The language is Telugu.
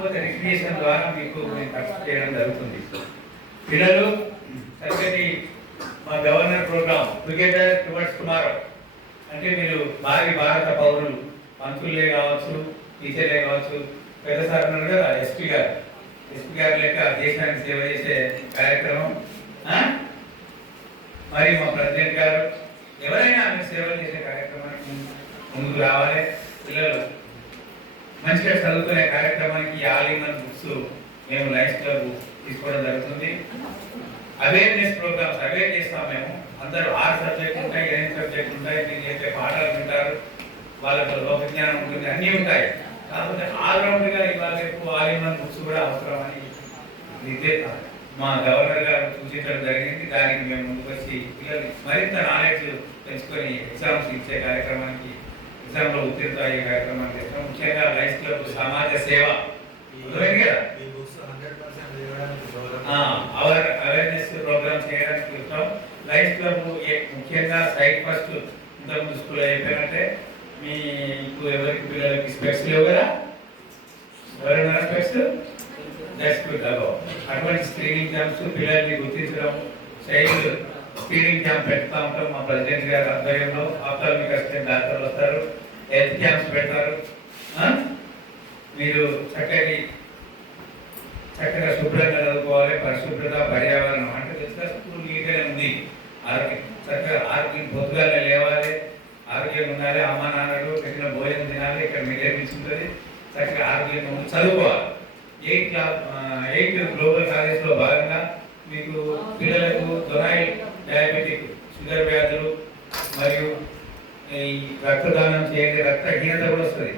కాకపోతే రిక్రియేషన్ ద్వారా మీకు నేను ఖర్చు చేయడం జరుగుతుంది. పిల్లలు చక్కటి మా governor programme together towards tomorrow అంటే మీరు భారత పౌరులు, మంత్రులే కావచ్చు, టీచర్లే కావచ్చు, పెద్ద సార్ ఉన్నారు కదా ఎస్పీ గారు లెక్క దేశానికి సేవ చేసే కార్యక్రమం. మరి మా ప్రెసిడెంట్ గారు ఎవరైనా మీరు సేవలు చేసే కార్యక్రమానికి ముందుకు రావాలి. పిల్లలు మంచిగా చదువుకునే కార్యక్రమానికి ఆలిమన్ బుక్స్ మేము లైఫ్ క్లబ్ తీసుకోవడం జరుగుతుంది. అవేర్నెస్ ప్రోగ్రామ్స్ అవేర్ చేస్తాం మేము. అందరూ 6 సబ్జెక్టులు ఉంటాయి, 8 సబ్జెక్టులు ఉంటాయి. మీరు చెప్పే పాఠాలు వింటారు, వాళ్ళకు లోక జ్ఞానం ఉంటుంది, అన్నీ ఉంటాయి. కాకపోతే ఆల్రౌండ్గా ఇవాళ రేపు ఆలిమన్ బుక్స్ కూడా అవసరమని మా గవర్నర్ గారు సూచించడం జరిగింది. దానికి మేము ముందుకు వచ్చి పిల్లలు మరింత నాలెడ్జ్ పెంచుకొని ఎగ్జామ్స్ ఇచ్చే కార్యక్రమానికి, ఎగ్జామ్లో ఉత్తీర్ణత అయ్యే కార్యక్రమానికి చేస్తాం. ముఖ్యంగా లైఫ్ క్లబ్ సమాజ సేవ అవేర్నెస్ ప్రోగ్రామ్స్ చేయడానికి చూస్తాం. లైఫ్ క్లబ్ ముఖ్యంగా సైట్ ఫస్ట్ ఇంతకుముందు స్కూల్లో చెప్పినట్టే మీకు ఎవరికి పిల్లలకి స్పెక్స్ లేవు కదా, ఎవరైనా స్పెక్స్ అటువంటి స్క్రీనింగ్ క్యాంప్స్ పిల్లల్ని గుర్తించడం, చైల్డ్ స్క్రీనింగ్ క్యాంప్ పెడతా ఉంటాం మా ప్రెసిడెంట్ గారి ఆధ్వర్యంలో. ఆఫ్థాల్మిక్ అసిస్టెంట్ డాక్టర్లు వస్తారు, హెల్త్ క్యాంప్స్ పెడతారు. మీరు చక్కగా శుభ్రంగా చదువుకోవాలి. పరిశుభ్రత, పర్యావరణం అంటే తెలుసా, స్కూల్ నీట్గానే ఉంది. ఆరోగ్యం చక్కగా ఆరోగ్యం పొద్దుగానే లేవాలి, ఆరోగ్యం ఉండాలి, అమ్మ నాన్నలు పెట్టిన భోజనం తినాలి, ఇక్కడ మిడ్ డే మీల్స్ ఉంటుంది. చక్కగా ఆరోగ్యంగా ఉంది, చదువుకోవాలి. 8 గ్లోబల్ కాలేజ్లో భాగంగా మీకు పిల్లలకు దొరాయిల్, డయాబెటిక్, షుగర్ వ్యాధులు మరియు ఈ రక్తదానం చేయండి, రక్తహీనత కూడా వస్తుంది.